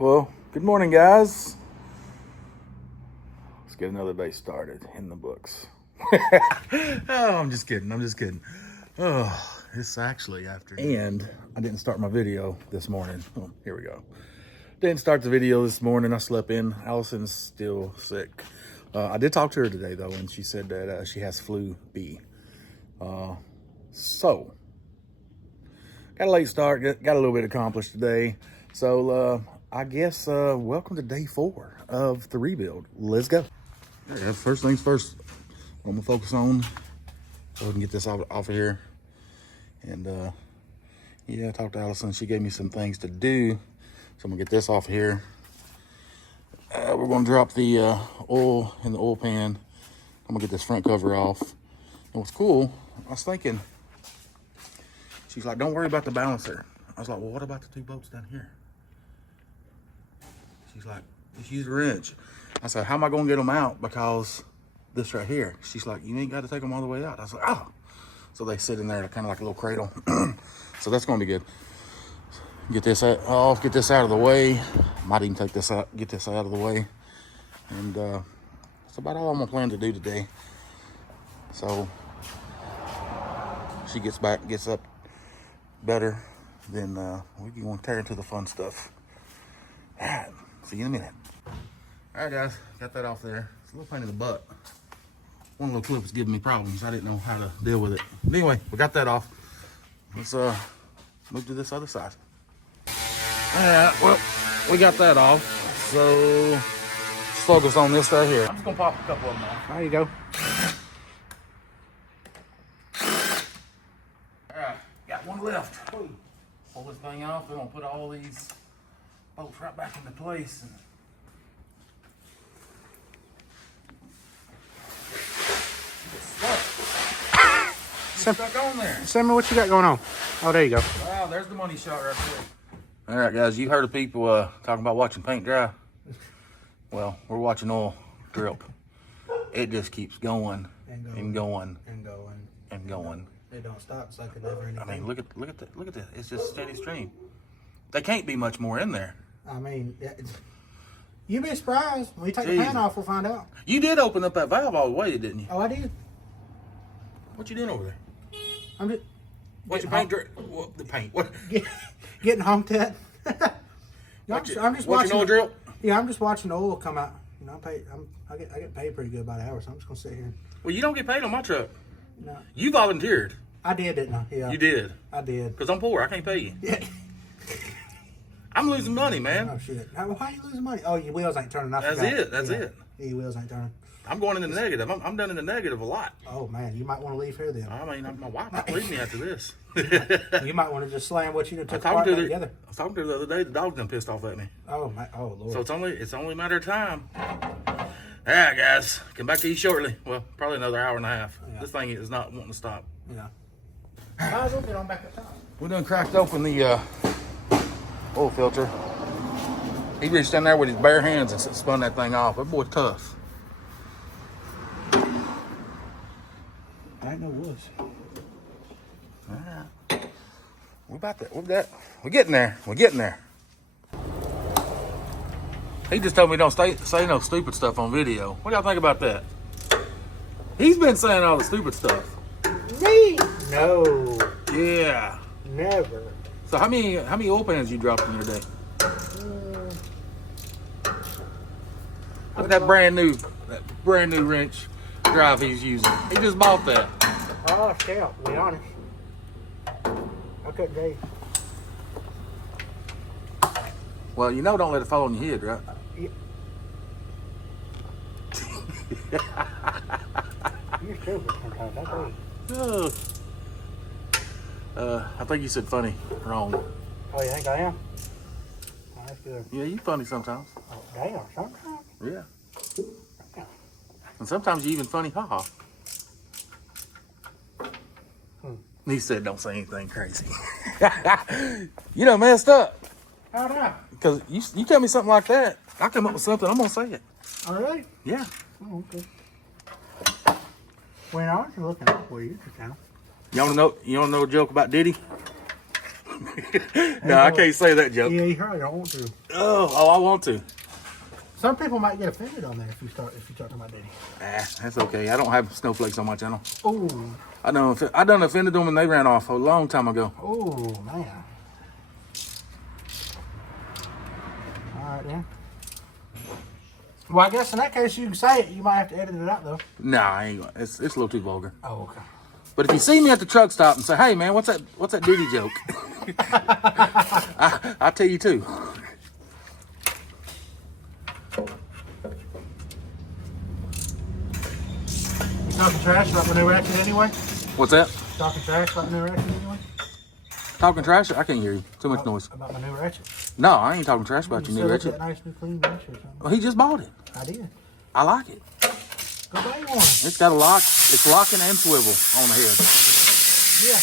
Well, good morning, guys. Let's get another day started in the books. Oh, I'm just kidding. Oh, it's actually afternoon. And I didn't start my video this morning. Oh, here we go. Didn't start the video this morning. I slept in. Allison's still sick. I did talk to her today, though, and she said that she has flu B. So, got a late start. Got a little bit accomplished today. So, I guess welcome to day 4 of the rebuild. Let's go. Yeah, first things first, I'm gonna focus on so we can get this off of here. And yeah, I talked to Allison. She gave me some things to do, so I'm gonna get this off of here. We're gonna drop the oil in the oil pan. I'm gonna get this front cover off. And what's cool, I was thinking, she's like, don't worry about the balancer. I was like, well, what about the 2 bolts down here? She's like, just use a wrench. I said, how am I gonna get them out? Because this right here. She's like, you ain't got to take them all the way out. I was like, oh. So they sit in there kind of like a little cradle. So that's gonna be good. Get this off, get this out of the way. Might even take this out, get this out of the way. And that's about all I'm gonna plan to do today. So she gets up better, then we're gonna tear into the fun stuff. All right, see you in a minute. All right, guys, got that off there. It's a little pain in the butt. One little clip was giving me problems. I didn't know how to deal with it. But anyway, we got that off. Let's move to this other side. All right, well, we got that off. So let's focus on this right here. I'm just gonna pop a couple of them off. There you go. All right, got one left. Pull this thing off. We're gonna put all these bolts right back into place. And stuck on there. Send me what you got going on. Oh, there you go. Wow, there's the money shot right there. All right, guys, you heard of people talking about watching paint dry. Well, we're watching oil drip. It just keeps going and going. It don't stop. It's like it never anything. I mean, look at that. It's just a steady stream. There can't be much more in there. I mean, you'd be surprised. When we take the pan off, we'll find out. You did open up that valve all the way, didn't you? Oh, I did. What you doing over there? I'm just. What's your paint? What, the paint? What? Getting honked at. I'm just watching. Oil drill? Yeah, I'm just watching the oil come out. You know, I get paid pretty good by the hour, so I'm just gonna sit here. Well, you don't get paid on my truck. No. You volunteered. I did, didn't I? Yeah. You did. I did. Because I'm poor. I can't pay you. Yeah. I'm losing money, man. Oh shit! Why are you losing money? Oh, your wheels ain't turning. That's it. That's it. Yeah, your wheels ain't turning. I'm going in the negative. I'm done in the negative a lot. Oh man, you might want to leave here then. I mean, my wife might leave me after this. You might want to just slam what you done took I apart together. was talking to her the other day. The dog done pissed off at me. Oh my! Oh Lord! So it's only a matter of time. All right, guys, come back to you shortly. Well, probably another hour and a half. Yeah. This thing is not wanting to stop. Yeah. Might as well get on back up top. We done cracked open the oil filter. He reached in there with his bare hands and spun that thing off. That boy's tough. I ain't no wuss. All right. We're getting there. He just told me don't say no stupid stuff on video. What do y'all think about that? He's been saying all the stupid stuff. Me? No. Yeah. Never. So how many oil pans you dropped in your day? Look at that brand new wrench drive he's using. He just bought that. Oh, hell, to be honest. I couldn't tell you. Well, you know, don't let it fall on your head, right? Yeah. You're stupid sometimes, I tell you. I think you said funny wrong. Oh, you think I am? Oh, that's good. Yeah, you funny sometimes. Oh, damn, sometimes? Yeah. And sometimes you even funny, haha. He said, don't say anything crazy. You done messed up. How'd I? Because you tell me something like that, I come up with something, I'm going to say it. Oh, really? Yeah. Oh, okay. When I was looking up for you, You want to know a joke about Diddy? No, I can't say that joke. Yeah, you probably don't want to. Oh, I want to. Some people might get offended on there if you talk to my daddy. That's okay. I don't have snowflakes on my channel. Oh. I done offended them and they ran off a long time ago. Oh man. All right then. Well, I guess in that case you can say it. You might have to edit it out though. Nah, I ain't gonna. It's a little too vulgar. Oh, okay. But if you see me at the truck stop and say, "Hey man, what's that duty joke?" I'll tell you too. You talking trash about my new ratchet anyway? What's that? Talking trash about my new ratchet anyway? Talking trash? I can't hear you. Too much noise. About my new ratchet? No, I ain't talking trash about your new ratchet. That nice new clean ratchet or something. Well, he just bought it. I did. I like it. Go buy one. It's got a lock. It's locking and swivel on the head. Yeah.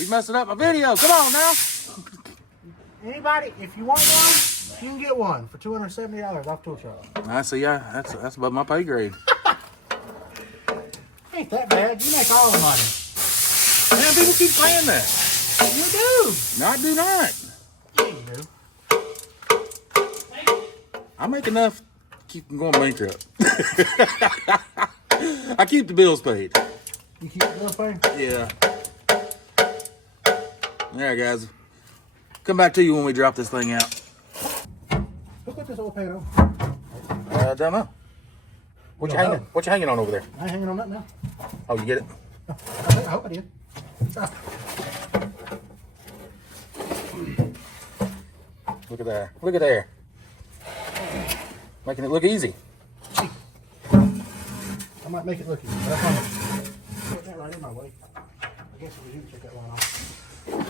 He's messing up my video. Come on now. Anybody, if you want one, you can get one for $270 off Tool Shop. I see. Yeah, that's above my pay grade. Ain't that bad. You make all the money. Man, people keep saying that. You do. No, I do not. Yeah, you do. I make enough to keep from going bankrupt. I keep the bills paid. You keep the bills paid? Yeah. Yeah, guys. Come back to you when we drop this thing out. Who put this old pan on? I don't know. What you hanging on over there? I ain't hanging on that now. Oh, you get it? I hope I did. Look at there. Look at there. Making it look easy. I might make it look easy, but I promise. Put that right in my way. I guess we should check that line off.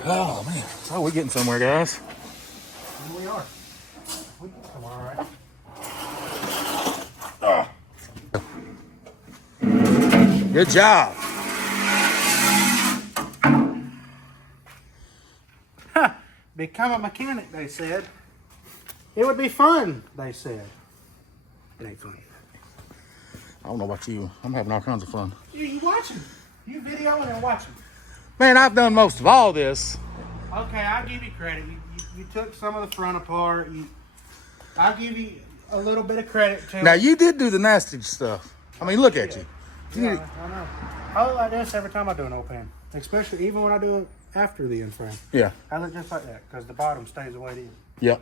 Oh, man. So we're getting somewhere, guys. And we are. We get somewhere, all right. Good job. Become a mechanic, they said. It would be fun, they said. It ain't fun. I don't know about you. I'm having all kinds of fun. You watching. You videoing and watching. Man, I've done most of all this. Okay, I'll give you credit. You took some of the front apart. I'll give you a little bit of credit too. Now, you did do the nasty stuff. I mean, look at you. Yeah, I know. I look like this every time I do an open, especially even when I do it after the end frame. Yeah. I look just like that because the bottom stays the way it is. Yep.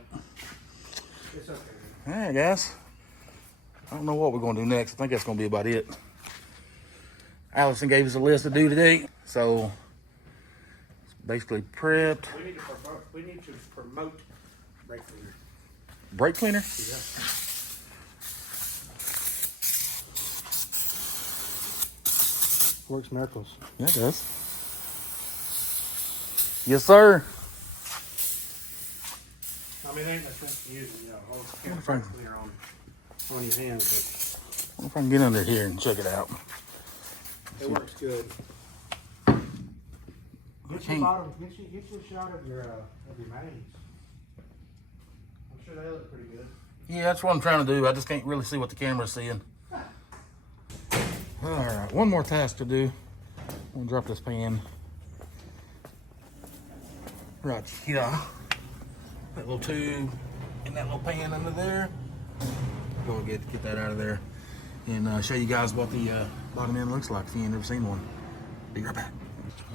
It's okay. All right, guys. I don't know what we're going to do next. I think that's going to be about it. Allison gave us a list to do today, so it's basically prepped. We need to promote brake cleaner. Brake cleaner? Yeah. Works miracles. Yeah, it does. Yes, sir. I mean, it ain't no sense in using, all the What if I- cleaner on your hands, What if I can get under here and check it out? but it works good. Get can't- your bottom, get you a shot of your mains. I'm sure they look pretty good. Yeah, that's what I'm trying to do. I just can't really see what the camera's seeing. All right, one more task to do. I'm gonna drop this pan right here. That little tube and that little pan under there. Go and get that out of there and show you guys what the bottom end looks like if you ain't never seen one. Be right back.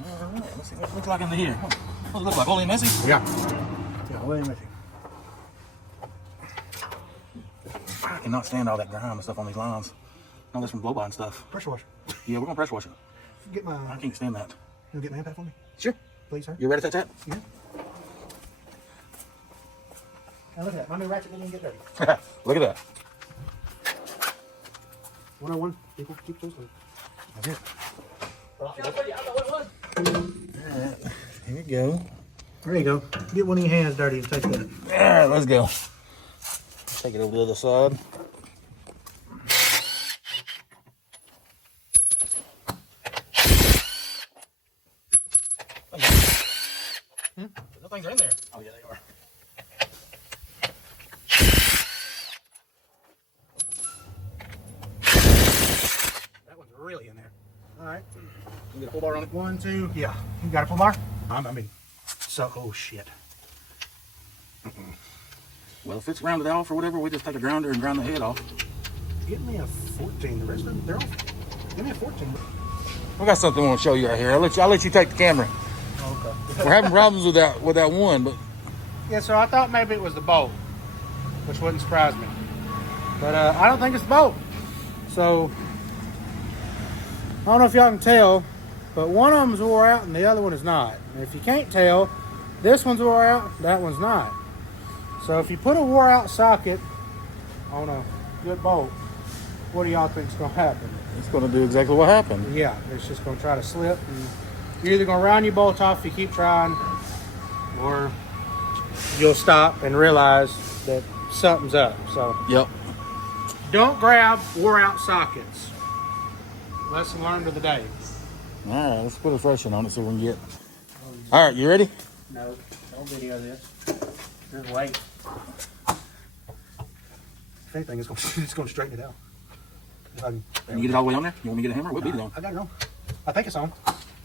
All right, let's see what it looks like under here. What does it look like? Only messy? Yeah, what am I thinking? I cannot stand all that grime and stuff on these lines. All this from blow by and stuff. Pressure washer. Yeah, we're gonna pressure wash it. Get my. I can't stand that. You get my impact for me, Sure. please, sir. You ready to touch that? Yeah. Now look at that. My new ratchet didn't even get dirty. Look at that. 101. Keep those. That's it. Here we go. There you go. Get one of your hands dirty and take that. All right, let's go. Take it over to the other side. The things are in there. Oh yeah, they are. That one's really in there. All right. You get a full bar on it? 1, 2. Yeah. You got a pull bar? I mean, So, oh shit. Well, if it's rounded off or whatever, we just take a grounder and grind the head off. Give me a 14. The rest of them, they're all. Give me a 14. I got something I want to show you right here. I'll let you take the camera. Okay. We're having problems with that one, but Yeah, so I thought maybe it was the bolt, which wouldn't surprise me. But I don't think it's the bolt. So, I don't know if y'all can tell, but one of them's wore out and the other one is not. And if you can't tell, this one's wore out, that one's not. So if you put a wore out socket on a good bolt, what do y'all think is going to happen? it's going to do exactly what happened. Yeah, it's just going to try to slip. And you're either going to round your bolt off if you keep trying, or you'll stop and realize that something's up. So Yep. don't grab wore out sockets. Lesson learned of the day. All right, let's put a fresh one on it so we can get. All right, you ready? No, don't video this. Just wait. If anything, it's going to straighten it out. Can you get it all the way on there? You want me to get a hammer? We'll beat it on. I got it on. I think it's on.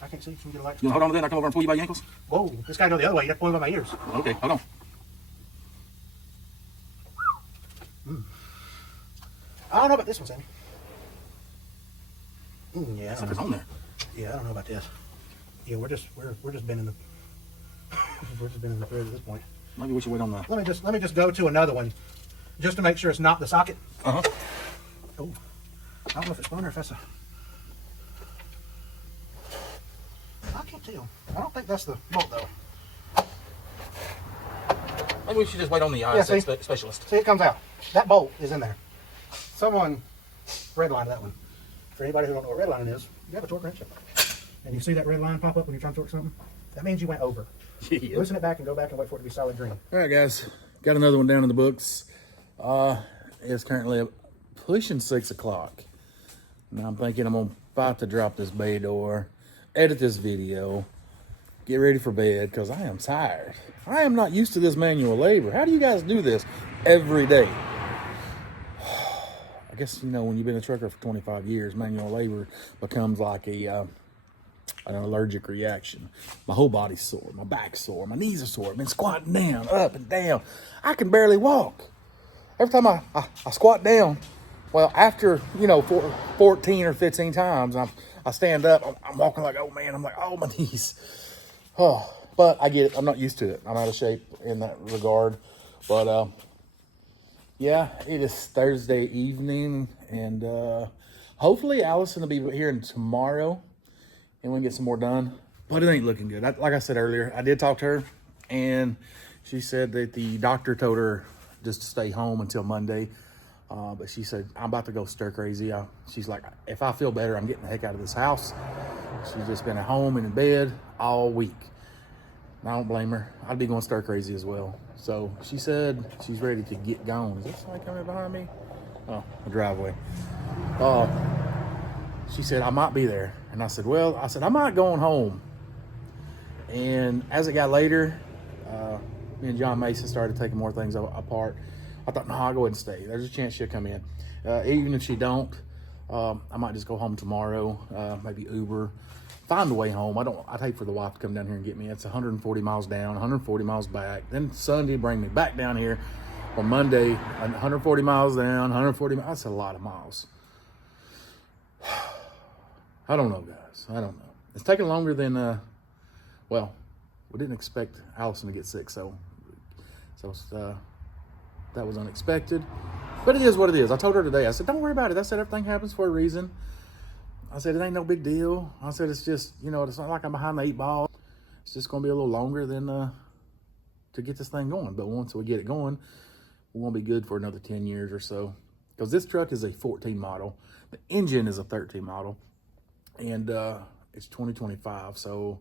I can't see. Can you get a light? You want to hold on to that? I come over and pull you by your ankles? Whoa, this guy go the other way. You have to pull him by my ears. Okay, hold on. I don't know about this one, Sammy. Yeah, It's on there. Yeah, I don't know about this. Yeah, we're just bending the we're just bending the thread at this point. Maybe we should wait on the. Let me just go to another one, just to make sure it's not the socket. Uh huh. Oh, I don't know if it's spun or if that's a. I can't tell. I don't think that's the bolt though. Maybe we should just wait on the Yeah, see? specialist. See, it comes out. That bolt is in there. Someone redlined that one. For anybody who don't know what redlining is, you have a torque wrench, and you see that red line pop up when you're trying to torque something. That means you went over. Yeah. Loosen it back and go back and wait for it to be solid green. All right, guys, got another one down in the books. It's currently pushing 6 o'clock. Now I'm thinking I'm about to drop this bay door, edit this video, get ready for bed because I am tired. I am not used to this manual labor. How do you guys do this every day? I guess, you know, when you've been a trucker for 25 years, manual labor becomes like an allergic reaction. My whole body's sore, my back's sore, my knees are sore. I've been squatting down, up and down. I can barely walk. Every time I squat down, well, after, you know, 14 or 15 times, I stand up, I'm walking like, oh man, I'm like, oh, my knees. Oh, but I get it. I'm not used to it. I'm out of shape in that regard. But, yeah, it is Thursday evening, and hopefully Allison will be here tomorrow, and we can get some more done. But it ain't looking good. Like I said earlier, I did talk to her, and she said that the doctor told her just to stay home until Monday. But she said, I'm about to go stir crazy. She's like, if I feel better, I'm getting the heck out of this house. She's just been at home and in bed all week. And I don't blame her. I'd be going stir crazy as well. So she said she's ready to get gone. Is there somebody coming behind me? Oh, the driveway. She said, I might be there. And I said, well, I might going home. And as it got later, me and John Mason started taking more things apart. I thought, no, I'll go ahead and stay. There's a chance she'll come in. Even if she don't, I might just go home tomorrow, maybe Uber, find the way home. I'd hate for the wife to come down here and get me. It's 140 miles down, 140 miles back. Then Sunday, bring me back down here. On Monday, 140 miles down, 140 miles. That's a lot of miles. I don't know, guys. I don't know. It's taking longer than, well, we didn't expect Allison to get sick, so that was unexpected. But it is what it is. I told her today, I said, don't worry about it. I said, everything happens for a reason. I said, it ain't no big deal. I said, it's just, you know, it's not like I'm behind the 8 ball. It's just going to be a little longer than to get this thing going. But once we get it going, we won't be good for another 10 years or so. Because this truck is a 14 model. The engine is a 13 model. And it's 2025. So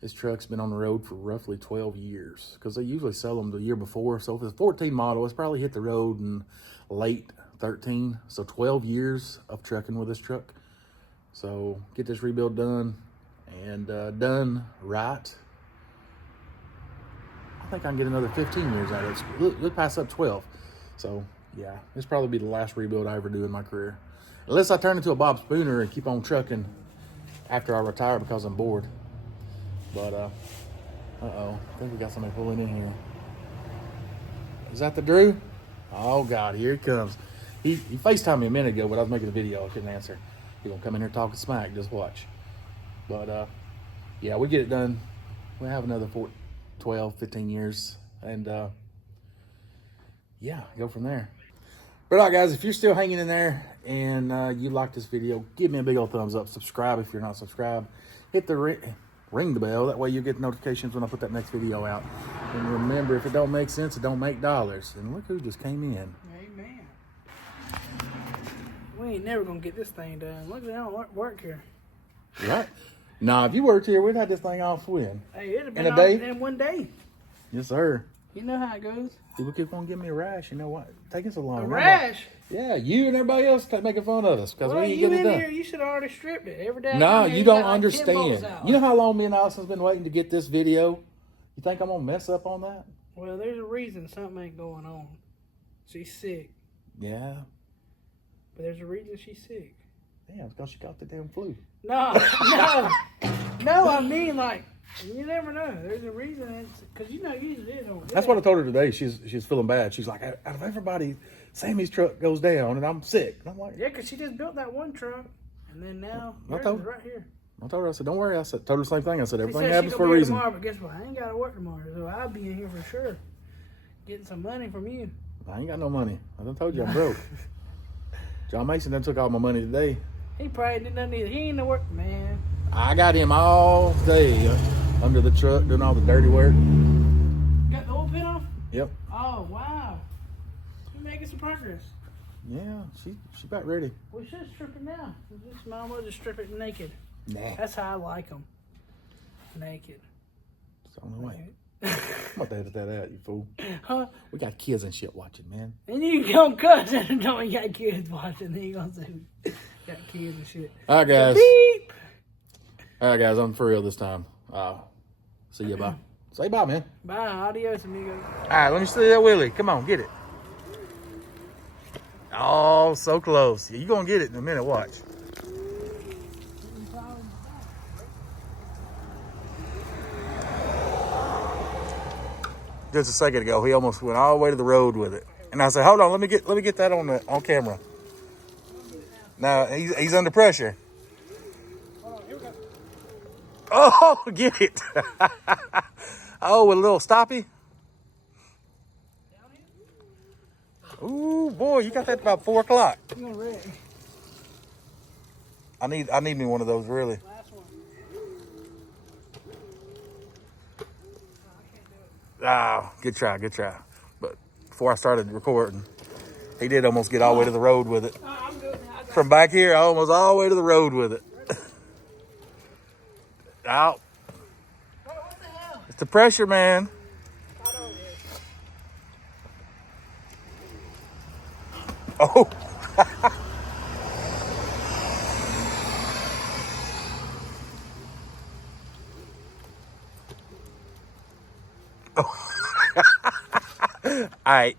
this truck's been on the road for roughly 12 years. Because they usually sell them the year before. So if it's a 14 model, it's probably hit the road in late 13. So 12 years of trucking with this truck. So get this rebuild done and done right. I think I can get another 15 years out of it. Let's pass up 12. So yeah, this probably be the last rebuild I ever do in my career. Unless I turn into a Bob Spooner and keep on trucking after I retire because I'm bored. But Uh-oh. I think we got somebody pulling in here. Is that the Drew? Oh, God. Here he comes. He FaceTimed me a minute ago, but I was making a video. I couldn't answer. He's going to come in here talking smack. Just watch. But, yeah, we get it done. We have another 12, 15 years. And, yeah, go from there. But, all right, guys, if you're still hanging in there and you like this video, give me a big old thumbs up. Subscribe if you're not subscribed. Hit the ring the bell. That way you get notifications when I put that next video out. And remember, if it don't make sense, it don't make dollars. And look who just came in. Amen. We ain't never gonna get this thing done. Look, they don't work here. Right? Nah, if you worked here, we'd have this thing off when? Hey, it'd have been in a day? in one day. Yes, sir. You know how it goes. People keep on giving me a rash. You know what? Taking so long. A rash? Yeah, you and everybody else making fun of us because we ain't you get it in done. here, you should have already stripped it every day. No, you don't got like 10 bolts understand. out. You know how long me and Allison's been waiting to get this video? You think I'm going to mess up on that? Well, there's a reason something ain't going on. She's sick. Yeah. But there's a reason she's sick. Yeah, it's because she got the damn flu. No, I mean, like, you never know. There's a reason. It's because you know usually it don't. That's what I told her today. She's feeling bad. She's like, out of everybody, Sammy's truck goes down, and I'm sick. And I'm like, yeah, because she just built that one truck, and then now yours is right here. I told her, I said, don't worry. I said, told her the same thing. I said, everything She happens said for a reason. Tomorrow, but guess what? I ain't got to work tomorrow, so I'll be in here for sure, getting some money from you. I ain't got no money. I done told you I'm broke. John Mason done took all my money today. He probably did nothing either. He ain't the work man. I got him all day under the truck doing all the dirty work. Got the oil pin off? Yep. Oh, wow. You're making some progress. Yeah, she about ready. We should strip it now. Just might as well just strip it naked. Nah. That's how I like them. Naked. It's on the way. I'm about to edit that out, you fool. Huh? We got kids and shit watching, man. And you gonna cuss and know you got kids watching. Then you gonna say, got kids and shit. All right, guys. Beep. All right, guys. I'm for real this time. See you. Bye. Say bye, man. Bye. Adios, amigos. All right, let me see that Willie. Come on, get it. Oh, so close. You're going to get it in a minute. Watch. Just a second ago, he almost went all the way to the road with it. And I said, hold on, let me get that on camera. Now, he's under pressure. Oh, get it. Oh, with a little stoppy. Ooh, boy, you got that about 4 o'clock. I need me one of those, really. Ah, good try. But before I started recording, he did almost get all the way to the road with it. From back here, almost all the way to the road with it. Out. What the hell? It's the pressure, man. Oh. All right.